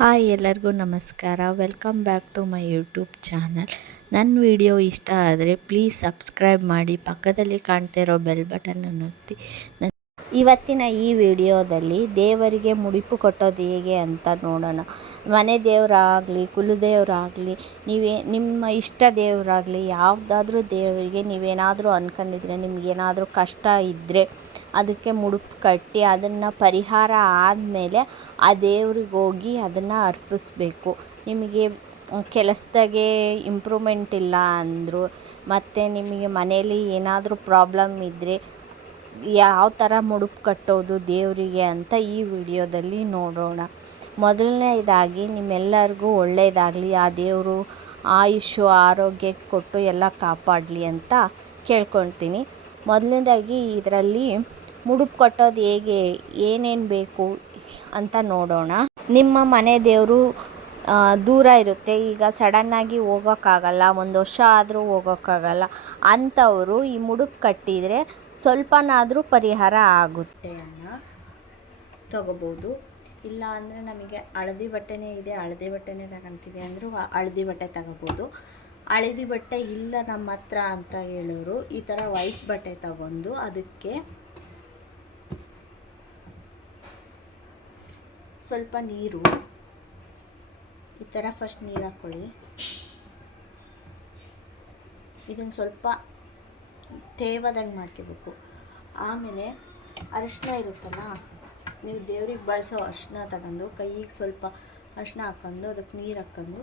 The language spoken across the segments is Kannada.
ಹಾಯ್ ಎಲ್ಲರಿಗೂ ನಮಸ್ಕಾರ. Welcome back to my YouTube channel. ನನ್ನ ವಿಡಿಯೋ ಇಷ್ಟ ಆದರೆ ಪ್ಲೀಸ್ ಸಬ್ಸ್ಕ್ರೈಬ್ ಮಾಡಿ, ಪಕ್ಕದಲ್ಲಿ ಕಾಣ್ತಾ ಇರೋ ಬೆಲ್ ಬಟನನ್ನು ಒತ್ತಿ. ಇವತ್ತಿನ ಈ ವಿಡಿಯೋದಲ್ಲಿ ದೇವರಿಗೆ ಮುಡಿಪು ಕಟ್ಟೋದು ಹೇಗೆ ಅಂತ ನೋಡೋಣ. ಮನೆ ದೇವರಾಗಲಿ, ಕುಲದೇವರಾಗಲಿ, ನಿಮ್ಮ ಇಷ್ಟ ದೇವರಾಗಲಿ, ಯಾವುದಾದ್ರೂ ದೇವರಿಗೆ ನೀವೇನಾದರೂ ಅಂದ್ಕೊಂಡಿದ್ರೆ, ನಿಮಗೇನಾದರೂ ಕಷ್ಟ ಇದ್ದರೆ ಅದಕ್ಕೆ ಮುಡುಪು ಕಟ್ಟಿ ಅದನ್ನು ಪರಿಹಾರ ಆದಮೇಲೆ ಆ ದೇವ್ರಿಗೆ ಹೋಗಿ ಅದನ್ನು ಅರ್ಪಿಸ್ಬೇಕು. ನಿಮಗೆ ಕೆಲಸದಾಗೆ ಇಂಪ್ರೂವ್ಮೆಂಟ್ ಇಲ್ಲ ಅಂದರು, ಮತ್ತು ನಿಮಗೆ ಮನೇಲಿ ಏನಾದರೂ ಪ್ರಾಬ್ಲಮ್ ಇದ್ದರೆ ಯಾವ ಥರ ಮುಡುಪು ಕಟ್ಟೋದು ದೇವರಿಗೆ ಅಂತ ಈ ವಿಡಿಯೋದಲ್ಲಿ ನೋಡೋಣ. ಮೊದಲನೇದಾಗಿ ನಿಮ್ಮೆಲ್ಲರಿಗೂ ಒಳ್ಳೆಯದಾಗಲಿ, ಆ ದೇವರು ಆಯುಷ್ಯು ಆರೋಗ್ಯ ಕೊಟ್ಟು ಎಲ್ಲ ಕಾಪಾಡಲಿ ಅಂತ ಕೇಳ್ಕೊಳ್ತೀನಿ. ಮೊದಲನೇದಾಗಿ ಇದರಲ್ಲಿ ಮುಡುಪು ಕಟ್ಟೋದು ಹೇಗೆ, ಏನೇನು ಬೇಕು ಅಂತ ನೋಡೋಣ. ನಿಮ್ಮ ಮನೆ ದೇವರು ದೂರ ಇರುತ್ತೆ, ಈಗ ಸಡನ್ನಾಗಿ ಹೋಗೋಕ್ಕಾಗಲ್ಲ, ಒಂದು ವರ್ಷ ಆದರೂ ಹೋಗೋಕ್ಕಾಗಲ್ಲ ಅಂಥವರು ಈ ಮುಡುಪು ಕಟ್ಟಿದರೆ ಸ್ವಲ್ಪನಾದರೂ ಪರಿಹಾರ ಆಗುತ್ತೆ ತಗೋಬೋದು. ಇಲ್ಲ ಅಂದರೆ ನಮಗೆ ಹಳದಿ ಬಟ್ಟೆನೇ ಇದೆ, ಹಳದಿ ಬಟ್ಟೆನೇ ತಗೊತೀವಿ ಅಂದರೂ ಹಳದಿ ಬಟ್ಟೆ ತಗೋಬೋದು. ಹಳದಿ ಬಟ್ಟೆ ಇಲ್ಲ ನಮ್ಮ ಹತ್ರ ಅಂತ ಹೇಳೋರು ಈ ಥರ ವೈಟ್ ಬಟ್ಟೆ ತಗೊಂಡು ಅದಕ್ಕೆ ಸ್ವಲ್ಪ ನೀರು, ಈ ಥರ ಫಸ್ಟ್ ನೀರು ಹಾಕ್ಕೊಳ್ಳಿ. ಇದನ್ನು ಸ್ವಲ್ಪ ತೇವದಂಗೆ ಮಾಡ್ಕೋಬೇಕು. ಆಮೇಲೆ ಅರಿಶಿನ ಇರುತ್ತಲ್ಲ, ನೀವು ದೇವ್ರಿಗೆ ಬಳಸೋ ಅರಿಶಿನ ತಗೊಂಡು ಕೈಗೆ ಸ್ವಲ್ಪ ಅರಿಶಿನ ಹಾಕ್ಕೊಂಡು ಅದಕ್ಕೆ ನೀರು ಹಾಕ್ಕೊಂಡು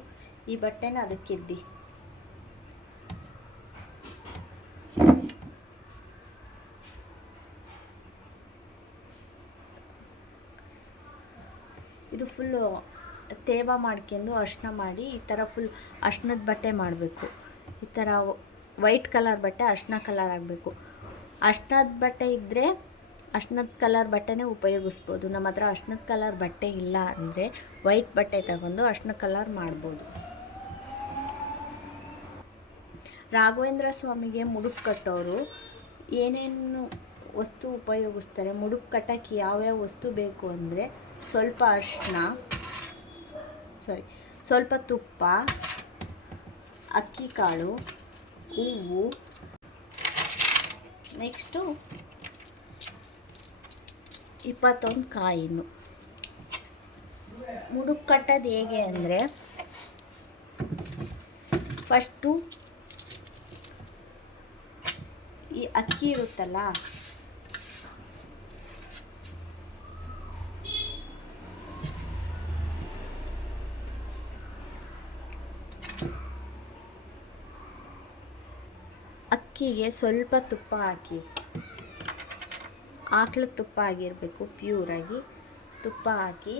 ಈ ಬಟ್ಟೆನ ಅದಕ್ಕೆ ಎದ್ದಿ. ಇದು ಫುಲ್ಲು ತೇವ ಮಾಡ್ಕೊಂಡು ಅರಿಶಿನ ಮಾಡಿ ಈ ಥರ ಫುಲ್ ಅರಿಶಿನದ ಬಟ್ಟೆ ಮಾಡಬೇಕು. ಈ ಥರ ವೈಟ್ ಕಲರ್ ಬಟ್ಟೆ ಅರಿಶಿನ ಕಲರ್ ಆಗಬೇಕು. ಅರಿಶಿನದ ಬಟ್ಟೆ ಇದ್ದರೆ ಅರಿಶಿನದ ಕಲರ್ ಬಟ್ಟೆನೇ ಉಪಯೋಗಿಸ್ಬೋದು. ನಮ್ಮ ಹತ್ರ ಅರಿಶಿನದ ಕಲರ್ ಬಟ್ಟೆ ಇಲ್ಲ ಅಂದರೆ ವೈಟ್ ಬಟ್ಟೆ ತಗೊಂಡು ಅರಿಶಿನ ಕಲರ್ ಮಾಡ್ಬೋದು. ರಾಘವೇಂದ್ರ ಸ್ವಾಮಿಗೆ ಮುಡುಪು ಕಟ್ಟೋರು ಏನೇನು ವಸ್ತು ಉಪಯೋಗಿಸ್ತಾರೆ, ಮುಡುಪು ಕಟ್ಟೋಕ್ಕೆ ಯಾವ್ಯಾವ ವಸ್ತು ಬೇಕು ಅಂದರೆ ಸ್ವಲ್ಪ ಅರಿಶಿನ, ಸ್ವಲ್ಪ ತುಪ್ಪ, ಅಕ್ಕಿ ಕಾಳು, ಹೂವು, ನೆಕ್ಸ್ಟು 21 ಕಾಯಿನು. ಮುಡುಪು ಕಟ್ಟೋದು ಹೇಗೆ ಅಂದರೆ ಫಸ್ಟು ಈ ಅಕ್ಕಿ ಇರುತ್ತಲ್ಲ, ಅಕ್ಕಿಗೆ ಸ್ವಲ್ಪ ತುಪ್ಪ ಹಾಕಿ, ಆಕಳ ತುಪ್ಪ ಆಗಿರಬೇಕು, ಪ್ಯೂರಾಗಿ ತುಪ್ಪ ಹಾಕಿ.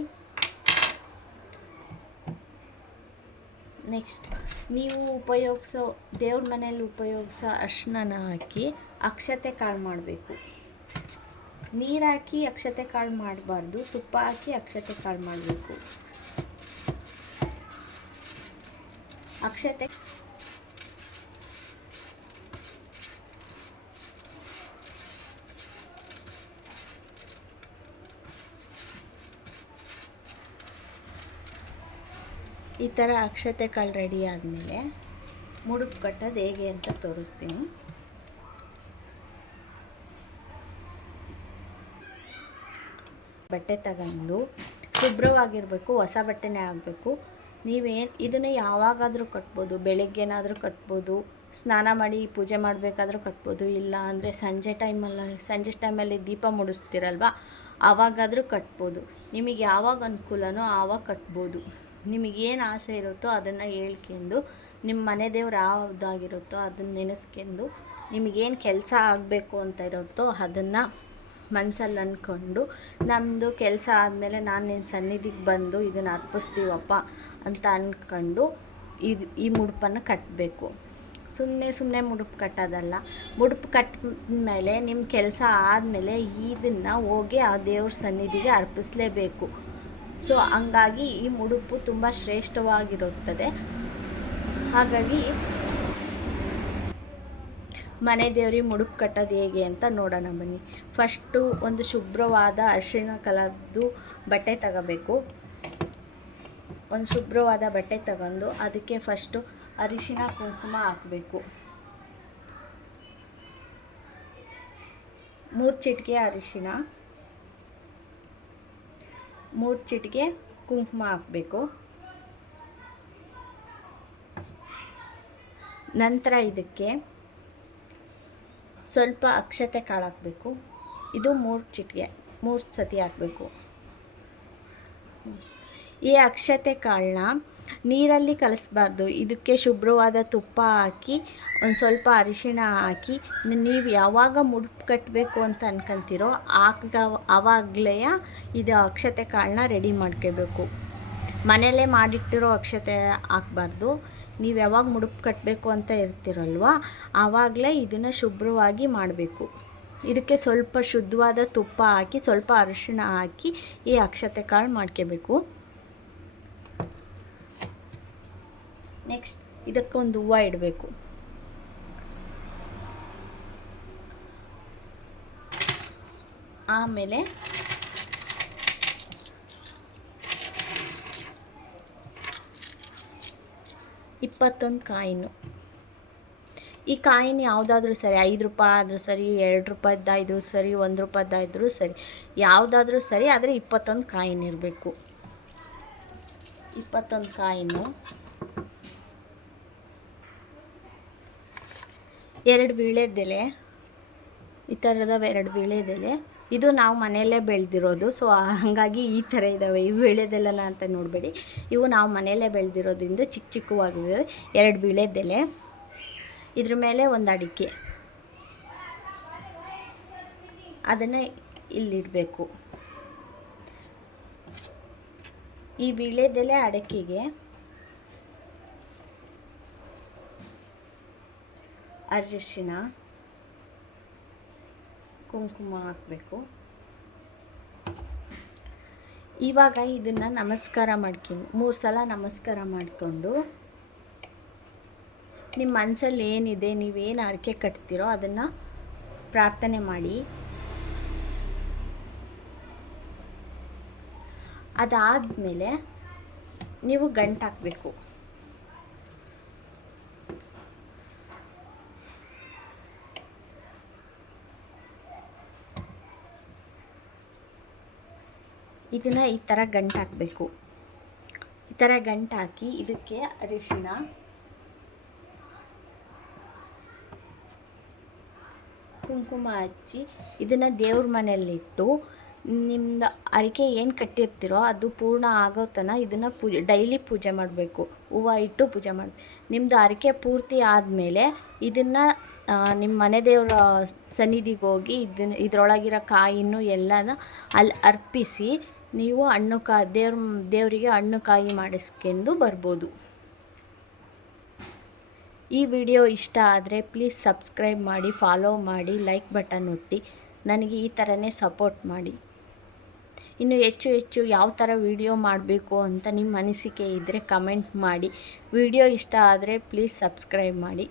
ನೆಕ್ಸ್ಟ್ ನೀವು ಉಪಯೋಗಿಸೋ ದೇವ್ರ ಮನೇಲಿ ಉಪಯೋಗಿಸೋ ಅರಿಶಿನ ಹಾಕಿ ಅಕ್ಷತೆ ಕಾಳು ಮಾಡಬೇಕು. ನೀರು ಹಾಕಿ ಅಕ್ಷತೆ ಕಾಳು ಮಾಡಬಾರ್ದು, ತುಪ್ಪ ಹಾಕಿ ಅಕ್ಷತೆ ಕಾಳು ಮಾಡಬೇಕು. ಅಕ್ಷತೆ ಈ ಥರ ಅಕ್ಷತೆ ಕಾಳು ರೆಡಿ ಆದಮೇಲೆ ಮುಡುಪು ಕಟ್ಟೋದು ಹೇಗೆ ಅಂತ ತೋರಿಸ್ತೀನಿ. ಬಟ್ಟೆ ತಗೊಂಡು ಶುಭ್ರವಾಗಿರಬೇಕು, ಹೊಸ ಬಟ್ಟೆನೇ ಆಗಬೇಕು. ಇದನ್ನು ಯಾವಾಗಾದರೂ ಕಟ್ಬೋದು, ಬೆಳಗ್ಗೆನಾದರೂ ಕಟ್ಬೋದು, ಸ್ನಾನ ಮಾಡಿ ಪೂಜೆ ಮಾಡಬೇಕಾದ್ರೂ ಕಟ್ಬೋದು, ಇಲ್ಲ ಅಂದರೆ ಸಂಜೆ ಟೈಮಲ್ಲಿ ದೀಪ ಮುಡಿಸ್ತಿರಲ್ವ ಆವಾಗಾದರೂ ಕಟ್ಬೋದು. ನಿಮಗೆ ಯಾವಾಗ ಅನುಕೂಲನೋ ಆವಾಗ ಕಟ್ಬೋದು. ನಿಮಗೇನು ಆಸೆ ಇರುತ್ತೋ ಅದನ್ನು ಹೇಳ್ಕೊಂಡು, ನಿಮ್ಮ ಮನೆ ದೇವ್ರು ಯಾವುದಾಗಿರುತ್ತೋ ಅದನ್ನು ನೆನೆಸ್ಕೊಂಡು, ನಿಮಗೇನು ಕೆಲಸ ಆಗಬೇಕು ಅಂತ ಇರುತ್ತೋ ಅದನ್ನು ಮನಸ್ಸಲ್ಲಿ ಅಂದ್ಕೊಂಡು, ನಮ್ಮದು ಕೆಲಸ ಆದಮೇಲೆ ನಾನು ನಿನ್ನ ಸನ್ನಿಧಿಗೆ ಬಂದು ಇದನ್ನು ಅರ್ಪಿಸ್ತೀವಪ್ಪ ಅಂತ ಅಂದ್ಕೊಂಡು ಈ ಮುಡುಪನ್ನು ಕಟ್ಟಬೇಕು. ಸುಮ್ಮನೆ ಮುಡುಪು ಕಟ್ಟೋದಲ್ಲ. ಮುಡುಪು ಕಟ್ಟಿದ ಮೇಲೆ ನಿಮ್ಮ ಕೆಲಸ ಆದಮೇಲೆ ಇದನ್ನು ಹೋಗಿ ಆ ದೇವ್ರ ಸನ್ನಿಧಿಗೆ ಅರ್ಪಿಸಲೇಬೇಕು. ಸೊ ಹಂಗಾಗಿ ಈ ಮುಡುಪು ತುಂಬ ಶ್ರೇಷ್ಠವಾಗಿರುತ್ತದೆ. ಹಾಗಾಗಿ ಮನೆ ದೇವ್ರಿಗೆ ಮುಡುಪು ಕಟ್ಟೋದು ಹೇಗೆ ಅಂತ ನೋಡೋಣ ಬನ್ನಿ. ಫಸ್ಟು ಒಂದು ಶುಭ್ರವಾದ ಅರಿಶಿನ ಕಲರ್ದು ಬಟ್ಟೆ ತಗೋಬೇಕು. ಒಂದು ಶುಭ್ರವಾದ ಬಟ್ಟೆ ತಗೊಂಡು ಅದಕ್ಕೆ ಫಸ್ಟು ಅರಿಶಿನ ಕುಂಕುಮ ಹಾಕಬೇಕು. 3 ಚಿಟಿಕೆ ಅರಿಶಿನ, 3 ಚಿಟಿಕೆ ಕುಂಕುಮ ಹಾಕಬೇಕು. ನಂತರ ಇದಕ್ಕೆ ಸ್ವಲ್ಪ ಅಕ್ಷತೆ ಕಾಳು ಹಾಕಬೇಕು. ಇದು 3 ಚಿಟಿಕೆ, 3 ಸತಿ ಹಾಕಬೇಕು. ಈ ಅಕ್ಷತೆ ಕಾಳನ್ನ ನೀರಲ್ಲಿ ಕಲಿಸ್ಬಾರ್ದು. ಇದಕ್ಕೆ ಶುಭ್ರವಾದ ತುಪ್ಪ ಹಾಕಿ ಒಂದು ಸ್ವಲ್ಪ ಅರಿಶಿಣ ಹಾಕಿ ನೀವು ಯಾವಾಗ ಮುಡುಪು ಕಟ್ಟಬೇಕು ಅಂತ ಅನ್ಕೊಂತೀರೋ ಆವಾಗಲೇ ಇದು ಅಕ್ಷತೆ ಕಾಳನ್ನ ರೆಡಿ ಮಾಡ್ಕೋಬೇಕು. ಮನೆಯಲ್ಲೇ ಮಾಡಿಟ್ಟಿರೋ ಅಕ್ಷತೆ ಹಾಕಬಾರ್ದು. ನೀವು ಯಾವಾಗ ಮುಡುಪು ಕಟ್ಟಬೇಕು ಅಂತ ಇರ್ತೀರಲ್ವ ಆವಾಗಲೇ ಇದನ್ನು ಶುಭ್ರವಾಗಿ ಮಾಡಬೇಕು. ಇದಕ್ಕೆ ಸ್ವಲ್ಪ ಶುದ್ಧವಾದ ತುಪ್ಪ ಹಾಕಿ ಸ್ವಲ್ಪ ಅರಿಶಿಣ ಹಾಕಿ ಈ ಅಕ್ಷತೆ ಕಾಳು ಮಾಡ್ಕೋಬೇಕು. ನೆಕ್ಸ್ಟ್ ಇದಕ್ಕೊಂದು ಹೂವು ಇಡಬೇಕು. ಆಮೇಲೆ ಇಪ್ಪತ್ತೊಂದು ಕಾಯಿನು. ಈ ಕಾಯಿನ್ ಯಾವುದಾದ್ರೂ ಸರಿ, 5 ರೂಪಾಯಿ ಆದರೂ ಸರಿ, 2 ರೂಪಾಯಿದ್ದಾದ್ರೂ ಸರಿ, 1 ರೂಪಾಯಿದ್ದಾದ್ರೂ ಸರಿ, ಯಾವುದಾದ್ರೂ ಸರಿ, ಆದರೆ 21 ಕಾಯಿನ್ ಇರಬೇಕು. 21 ಕಾಯಿನು, 2 ವೀಳ್ಯದೆಲೆ, ಈ ಥರದವ 2 ವೀಳ್ಯದೆಲೆ. ಇದು ನಾವು ಮನೆಯಲ್ಲೇ ಬೆಳೆದಿರೋದು, ಸೊ ಹಾಗಾಗಿ ಈ ಥರ ಇದ್ದಾವೆ. ಇವು ವೀಳ್ಯದೆಲೆನ ಅಂತ ನೋಡಬೇಡಿ, ಇವು ನಾವು ಮನೆಯಲ್ಲೇ ಬೆಳೆದಿರೋದ್ರಿಂದ ಚಿಕ್ಕ ಚಿಕ್ಕವಾಗಿವೆ. 2 ವೀಳ್ಯದೆಲೆ, ಇದ್ರ ಮೇಲೆ ಒಂದು ಅಡಿಕೆ, ಅದನ್ನು ಇಲ್ಲಿಡಬೇಕು. ಈ ವೀಳ್ಯದೆಲೆ ಅಡಿಕೆಗೆ ಅರಿಶಿನ ಕುಂಕುಮ ಹಾಕಬೇಕು. ಇವಾಗ ಇದನ್ನು ನಮಸ್ಕಾರ ಮಾಡ್ಕೊಂಡು 3 ಸಲ ನಮಸ್ಕಾರ ಮಾಡಿಕೊಂಡು ನಿಮ್ಮ ಮನಸ್ಸಲ್ಲಿ ಏನಿದೆ, ನೀವೇನು ಹರಕೆ ಕಟ್ತೀರೋ ಅದನ್ನು ಪ್ರಾರ್ಥನೆ ಮಾಡಿ. ಅದಾದಮೇಲೆ ನೀವು ಗಂಟು ಹಾಕಬೇಕು. ಇದನ್ನು ಈ ಥರ ಗಂಟು ಹಾಕಬೇಕು. ಈ ಥರ ಗಂಟು ಹಾಕಿ ಇದಕ್ಕೆ ಅರಿಶಿನ, ಕುಂಕುಮ ಹಚ್ಚಿ ಇದನ್ನು ದೇವ್ರ ಮನೆಯಲ್ಲಿಟ್ಟು ನಿಮ್ಮದು ಹರಕೆ ಏನು ಕಟ್ಟಿರ್ತೀರೋ ಅದು ಪೂರ್ಣ ಆಗೋ ತನಕ ಇದನ್ನು ಡೈಲಿ ಪೂಜೆ ಮಾಡಬೇಕು. ಹೂವು ಇಟ್ಟು ಪೂಜೆ ಮಾಡಿ ನಿಮ್ಮದು ಹರಕೆ ಪೂರ್ತಿ ಆದಮೇಲೆ ಇದನ್ನು ನಿಮ್ಮ ಮನೆ ದೇವರ ಸನ್ನಿಧಿಗೆ ಹೋಗಿ ಇದರೊಳಗಿರೋ ಕಾಯಿನ್ನು ಎಲ್ಲನ ಅಲ್ಲಿ ಅರ್ಪಿಸಿ ನೀವು ಹಣ್ಣು ದೇವರಿಗೆ ಹಣ್ಣು ಕಾಯಿ ಮಾಡಿಸ್ಕೊಂಡು ಬರ್ಬೋದು. ಈ ವಿಡಿಯೋ ಇಷ್ಟ ಆದರೆ ಪ್ಲೀಸ್ ಸಬ್ಸ್ಕ್ರೈಬ್ ಮಾಡಿ, ಫಾಲೋ ಮಾಡಿ, ಲೈಕ್ ಬಟನ್ ಒತ್ತಿ ನನಗೆ ಈ ಥರನೇ ಸಪೋರ್ಟ್ ಮಾಡಿ. ಇನ್ನು ಹೆಚ್ಚು ಹೆಚ್ಚು ಯಾವ ಥರ ವಿಡಿಯೋ ಮಾಡಬೇಕು ಅಂತ ನಿಮ್ಮ ಅನಿಸಿಕೆ ಇದ್ದರೆ ಕಮೆಂಟ್ ಮಾಡಿ. ವಿಡಿಯೋ ಇಷ್ಟ ಆದರೆ ಪ್ಲೀಸ್ ಸಬ್ಸ್ಕ್ರೈಬ್ ಮಾಡಿ.